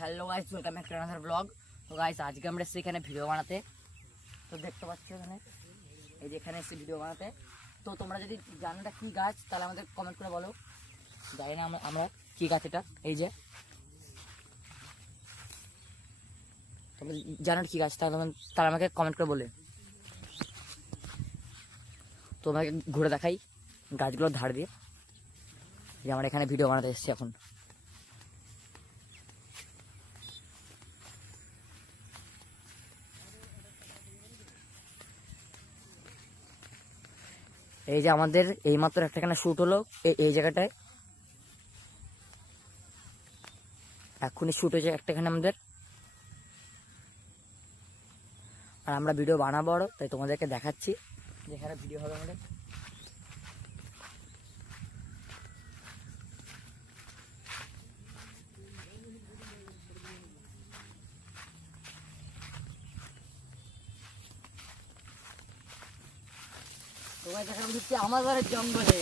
Hello guys, welcome back to another blog. তো guys, আজকে আমরা এসেছি এখানে ভিডিও বানাতে। তো দেখতে পাচ্ছ এখানে, এই যে এখানে এসেছি ভিডিও বানাতে। তো তোমরা যদি জানো এটা কী গাছ তাহলে আমাদের কমেন্ট করে বলো। জানি না আমরা কী গাছ এটা, এই যে তোমরা জানো কী গাছ তাহলে আমাকে কমেন্ট করে বলে। তোমাকে ঘুরে দেখাই গাছগুলোর ধার দিয়ে, যে আমরা এখানে ভিডিও বানাতে এসেছি এখন। এই যে আমাদের এইমাত্র একটাখানে শ্যুট হলো এই জায়গাটায়, এক্ষুনি শ্যুট হয়েছে একটাখানে আমাদের। আর আমরা ভিডিও বানাবো আরো, তাই তোমাদেরকে দেখাচ্ছি যেখানে ভিডিও হবে আমাদের। তোমায় দেখানো হচ্ছে আমার ঘরের জঙ্গলে।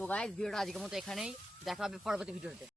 তো গাইস, ভিডিওটা আজকের মতো এখানেই, দেখা হবে পরবর্তী ভিডিওতে।